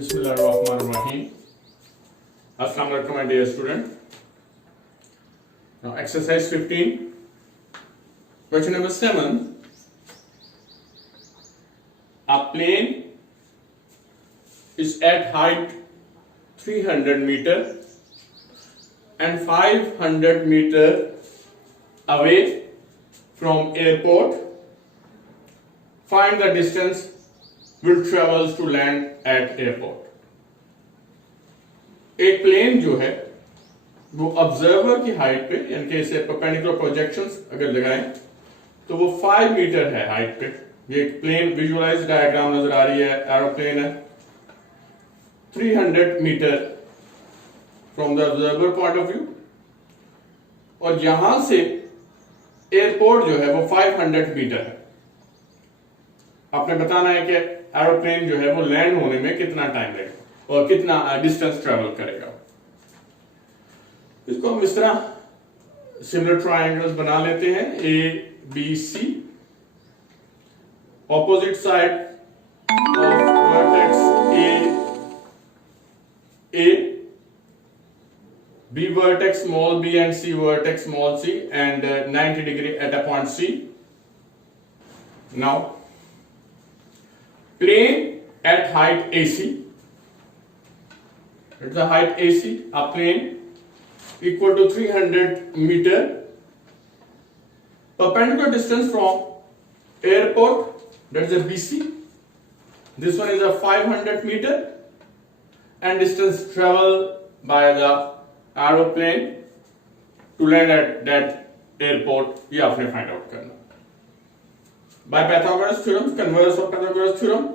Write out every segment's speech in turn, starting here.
Bismillahirrahmanirrahim. Assalamu alaikum, my dear student. Now, exercise 15. Question number 7. A plane is at height 300 meter and 500 meter away from airport. Find the distance will travels to land at airport. एक plane जो है वो observer की height पे, यानी कि इसे perpendicular projections अगर लगाएं तो वो 5 मीटर है हाइट पे. ये एक प्लेन विजुअलाइज डायग्राम नजर आ रही है, एरोप्लेन है. 300 metre from the observer point of view, और यहां से एयरपोर्ट जो है वो 500 मीटर है. आपने बताना है कि एरोप्लेन जो है वो लैंड होने में कितना टाइम लगेगा और कितना डिस्टेंस ट्रेवल करेगा. इसको हम इस तरह सिमिलर ट्रायंगल्स बना लेते हैं. A B C, opposite side of vertex A, B vertex small b and C vertex small c, and 90 degree at a point C. Now, plane at height AC. At the height AC, a plane equal to 300 meter. Perpendicular distance from airport, that is a BC. This one is a 500 meter, and distance travel by the aeroplane to land at that airport. ये आपने find out करना. By Pythagoras theorem, converse of Pythagoras theorem,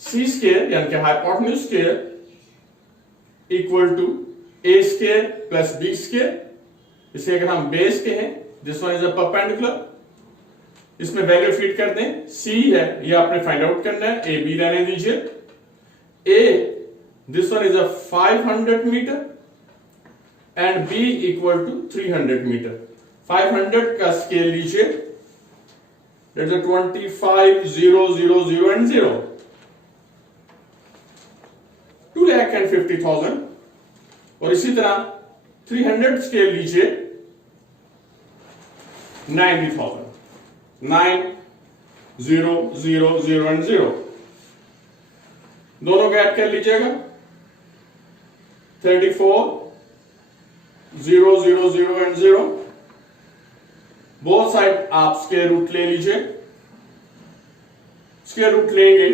C square यानी कि hypotenuse square equal to A square plus B square. इसे अगर हम base के हैं, this one is a perpendicular, इसमें वैल्यू फीड कर दें. सी है, ये आपने फाइंड आउट करना है. ए बी रहने दीजिए. ए, this one is a 500 meter and B equal to 300 meter. 500 का स्केल लीजिए, that's a 25 0 0 0 and 0, 2,50,000. और इसी तरह 300 स्केल लीजिए, 90,000, 9 0 0 0 and 0. दोनों का ऐड कर लीजिएगा, 34 0 0 0 and 0. बोथ साइड आप स्क्वायर रूट ले लीजिए. स्क्वायर रूट लेंगे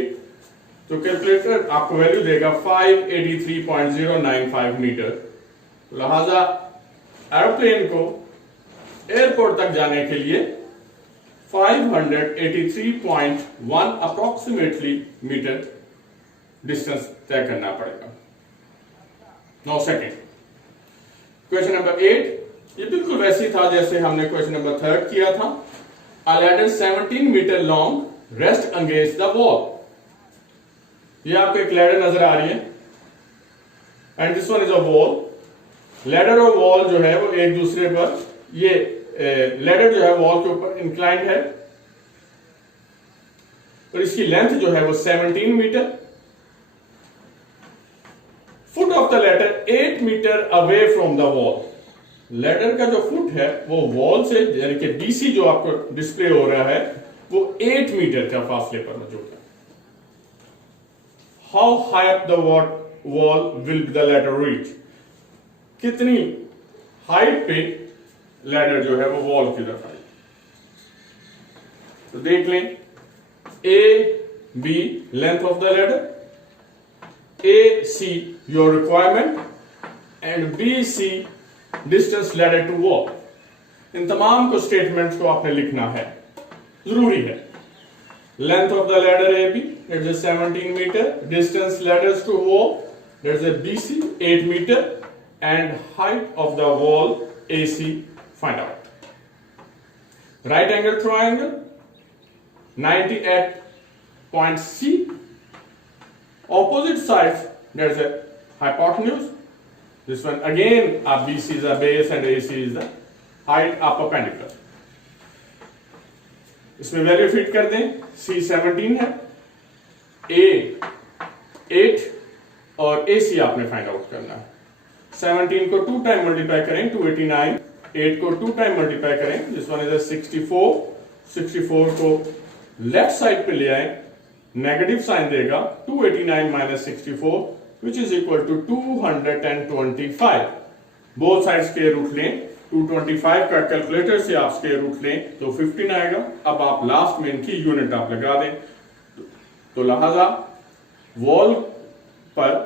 तो कैलकुलेटर आपको वैल्यू देगा 583.095 मीटर. लिहाजा एरोप्लेन को एयरपोर्ट तक जाने के लिए 583.1 अप्रोक्सीमेटली मीटर डिस्टेंस तय करना पड़ेगा. Now second, question number 8. ये बिल्कुल वैसे ही था जैसे हमने क्वेश्चन नंबर 3 किया था. A ladder 17 metre long rest against the wall. ये आपको एक लैडर नजर आ रही है, and this one is a wall. Ladder और वॉल जो है वो एक दूसरे पर, ये लैडर जो है वॉल के ऊपर इंक्लाइंड है, और इसकी लेंथ जो है वो 17 metre. Foot of the ladder 8 metre away from the wall. Ladder का जो फुट है वो वॉल से, यानी कि बीसी जो आपको डिस्प्ले हो रहा है, वो 8 मीटर का फासले पर मौजूद है. How high up the wall will the ladder reach. कितनी हाइट पे लैडर जो है वो वॉल की तरफ आई. तो देख लें, A B length of the ladder, AC your requirement, and BC distance ladder to wall. इन तमाम को स्टेटमेंट्स को आपने लिखना है, जरूरी है. Length of the ladder AB, that is 17 meter. Distance ladders to wall, that is a BC 8 meter, and height of the wall AC find out. Right angle triangle 90 at point C. Opposite sides, there's a hypotenuse. This one again, BC is the base and AC is the height of perpendicular. इसमें value fit कर दें. C 17 है, A 8 और AC आपने find out करना है। 17 को 2 time multiply करें 289, 8 को 2 टाइम मल्टीप्लाई करें दिस वन इज 64, 64 को लेफ्ट साइड पे ले आए, नेगेटिव साइन देगा 289 minus 64 which is equal to 225। Both side square root लें, 225 का कैलकुलेटर से आप स्क्वायर रूट लें तो 15 आएगा। अब आप लास्ट में इनकी यूनिट आप लगा दें, तो लिहाजा वॉल पर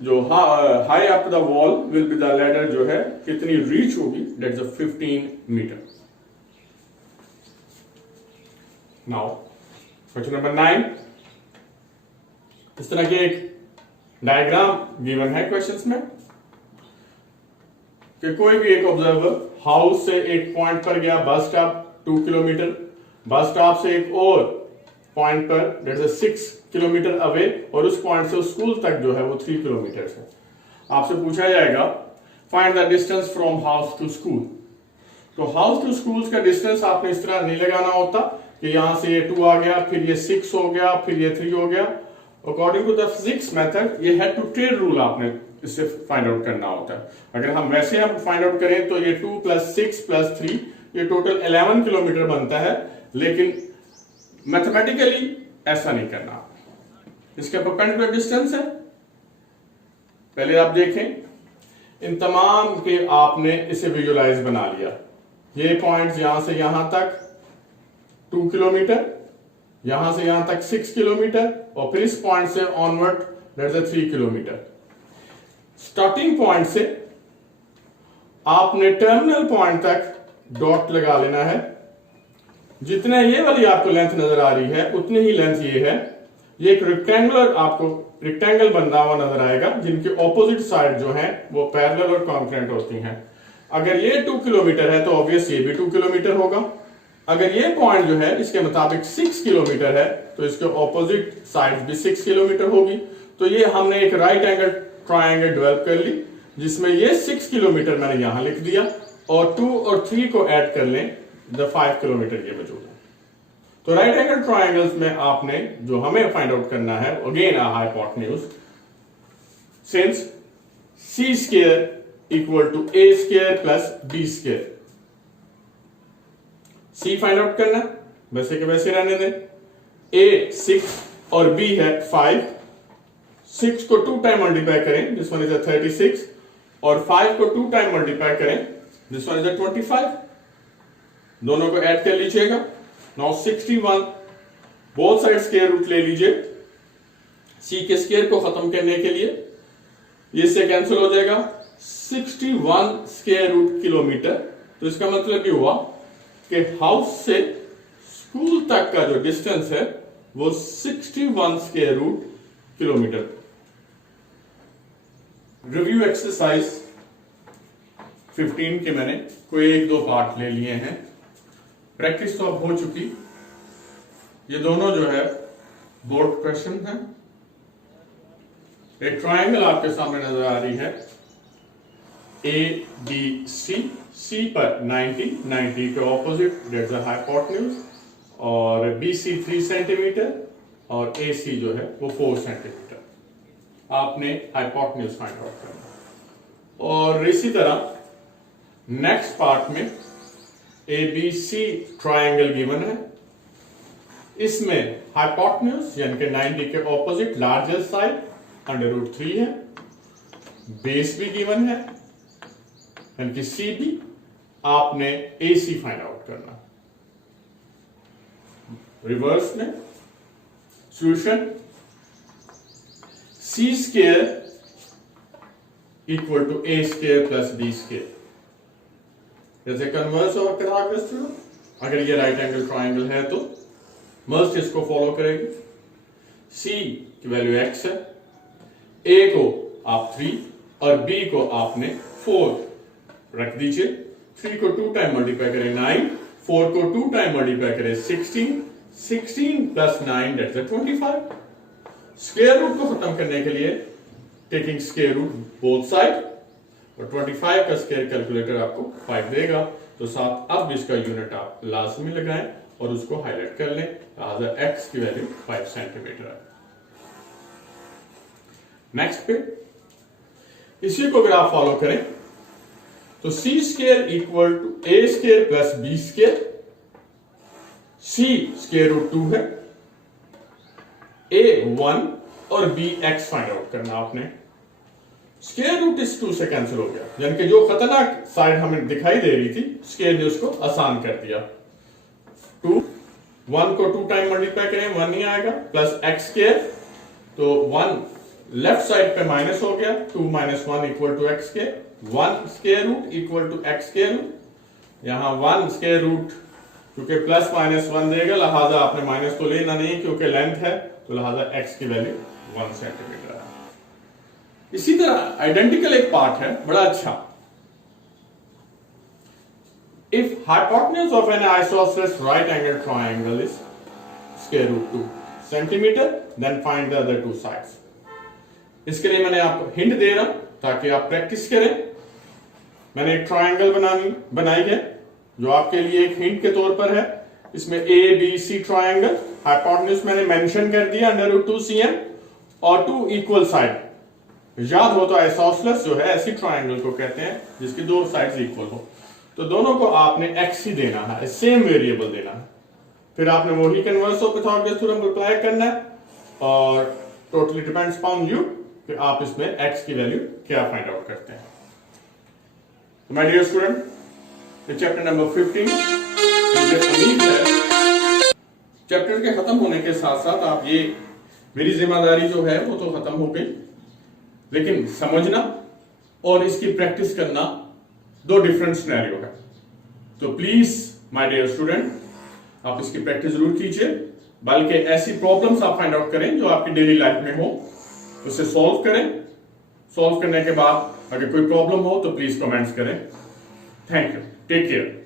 जो high up the wall will be the ladder जो है कितनी रीच होगी, that is 15 metre. Now question number 9, इस तरह के एक डायग्राम गिवन है क्वेश्चंस में कि कोई भी एक ऑब्जर्वर हाउस से एक पॉइंट पर गया, bus stop 2 kilometre, bus stop से एक और पॉइंट पर दैट इज 6 किलोमीटर अवे, और उस पॉइंट से स्कूल तक जो है वो 3 किलोमीटर है। आपसे पूछा जाएगा find the distance from house to school. तो हाउस टू स्कूल का डिस्टेंस आपने इस तरह नहीं लगाना होता कि यहां से ये 2 आ गया, फिर ये 6 हो गया, फिर ये 3 हो गया। According to the physics method ये हेड टू टेल रूल आपने इससे फाइंड आउट करना होता है। अगर हम वैसे हम फाइंड आउट करें तो ये 2 + 6 + 3 ये टोटल 11 किलोमीटर बनता है, लेकिन मैथमेटिकली ऐसा नहीं करना। इसका परपेंडिकुलर डिस्टेंस है, पहले आप देखें इन तमाम के आपने इसे विजुलाइज बना लिया। ये पॉइंट्स यहां से यहां तक 2 किलोमीटर, यहां से यहां तक 6 किलोमीटर, और फिर इस पॉइंट से onward that is 3 kilometre. Starting point से आपने टर्मिनल पॉइंट तक डॉट लगा लेना है। जितने ये वाली आपको लेंथ नजर आ रही है उतनी ही लेंथ ये है। ये एक रेक्टेंगुलर आपको रेक्टेंगल बना हुआ नजर आएगा जिनके ऑपोजिट साइड जो है वो पैरेलल और कॉन्करेंट होती हैं। अगर ये 2 किलोमीटर है तो ऑब्वियस ये भी 2 किलोमीटर होगा। अगर ये पॉइंट जो है इसके मुताबिक 6 किलोमीटर है तो इसके ऑपोजिट साइड भी 6 किलोमीटर होगी। तो ये हमने एक राइट एंगल ट्रायंगल डेवलप कर ली जिसमें ये 6 किलोमीटर मैंने यहां लिख दिया, और 2 और 3 को ऐड कर लें द 5 किलोमीटर ये मौजूद है। तो राइट एंगल ट्रायंगल्स में आपने जो हमें फाइंड आउट करना है again hypotenuse, since C square equal to A square plus B square. C find out करना, वैसे के वैसे रहने दें। ए 6 और बी है 5। 6 को 2 टाइम मल्टीप्लाई करें दिस वन इज 36, और 5 को 2 टाइम मल्टीप्लाई करें दिस वन इज 25। दोनों को ऐड कर लीजिएगा। Now 61, both side square root ले लीजिए। सी के स्क्वायर को खत्म करने के लिए ये से कैंसिल हो जाएगा 61 स्क्वायर रूट किलोमीटर। तो इसका मतलब ये हुआ कि हाउस से स्कूल तक का जो डिस्टेंस है वो 61 square root kilometre. Review exercise 15 के मैंने कोई 1-2 पार्ट ले लिए हैं। प्रैक्टिस तो अब हो चुकी। ये दोनों जो है बोर्ड क्वेश्चन है। एक ट्रायंगल आपके सामने नजर आ रही है ABC, C पर 90, 90 के ऑपोजिट दैट्स अ हाइपोटेन्यूज, और BC 3 सेंटीमीटर और AC जो है वो 4 सेंटीमीटर। आपने हाइपोटेन्यूज फाइंड आउट करना। और इसी तरह नेक्स्ट पार्ट में ABC ट्रायंगल गिवन है, इसमें हाइपोटेन्यूज यानी कि 90 के ऑपोजिट लार्जर साइड √3 है, बेस भी गिवन है यानी कि CB। आपने AC फाइंड आउट करना। रिवर्स में solution C square equal to A square plus B square. जैसे कन्वर्स और कराग्रस्त, अगर ये राइट एंगल ट्रायंगल है तो मस्ट इसको फॉलो करेगी। C की वैल्यू x है, A को आप 3 और B को आपने 4 रख दीजिए। 3 को 2 टाइम मल्टीप्लाई करें 9, 4 को 2 टाइम मल्टीप्लाई करें 16, 16 प्लस 9 दैट्स 25। स्क्वायर रूट को खत्म करने के लिए taking square root both side, और 25 का स्क्वायर कैलकुलेटर आपको 5 देगा। तो साथ अब इसका यूनिट आप लाजमी लगाएं और उसको हाईलाइट कर लें। लिहाजा x की वैल्यू 5 सेंटीमीटर है। नेक्स्ट पे इसी को अगर आप फॉलो करें तो C square equal to A square plus B square, C square root 2 है, ए 1 और बी एक्स फाइंड आउट करना आपने। स्क्वायर रूट इस 2 से कैंसिल हो गया, यानी कि जो खतरनाक साइड हमें दिखाई दे रही थी स्क्वायर ने उसको आसान कर दिया। 2 1 को 2 टाइम मल्टीप्लाई करें 1 नहीं आएगा, प्लस एक्स स्क्वायर, तो 1 लेफ्ट साइड पे माइनस हो गया, 2 minus 1 equal to x square, 1 square root equal to x square root, यहां 1 स्क्वायर रूट क्योंकि प्लस माइनस 1 देगा, लिहाजा आपने माइनस तो लेना नहीं क्योंकि लेंथ है, तो लिहाजा एक्स की वैल्यू 1 सेंटीमीटर है। इसी तरह आइडेंटिकल एक पार्ट है बड़ा अच्छा, if hypotenuse of an isosceles right angle triangle is square root 2 centimetre, then find the other 2 sides. इसके लिए मैंने आपको हिंट दे रहा ताकि आप प्रैक्टिस करें। मैंने एक ट्रायंगल बनाई है जो आपके लिए एक हिंट के तौर पर है। इसमें A B C triangle, hypotenuse मैंने मेंशन कर दिया √2cm और 2 इक्वल साइड। याद हो तो आइसोसेलेस जो है ऐसी ट्रायंगल को कहते हैं जिसकी 2 साइड्स इक्वल हो, तो दोनों को आपने एक्स ही देना है, सेम वेरिएबल देना है, फिर आपने वही converse of Pythagoras theorem apply करना है और टोटली डिपेंड्स अपॉन यू कि आप इसमें एक्स की वैल्यू क्या फाइंड आउट करते हैं। My dear student, chapter number 15 मुझे उम्मीद है चैप्टर के खत्म होने के साथ साथ आप ये मेरी जिम्मेदारी जो है वो तो खत्म हो गई, लेकिन समझना और इसकी प्रैक्टिस करना 2 डिफरेंट सिनेरियो है। तो प्लीज माय डियर स्टूडेंट आप इसकी प्रैक्टिस जरूर कीजिए, बल्कि ऐसी प्रॉब्लम्स आप फाइंड आउट करें जो आपकी डेली लाइफ में हो, उसे सॉल्व करें। सॉल्व करने के बाद अगर कोई प्रॉब्लम हो तो प्लीज कमेंट्स करें। Thank you, take care.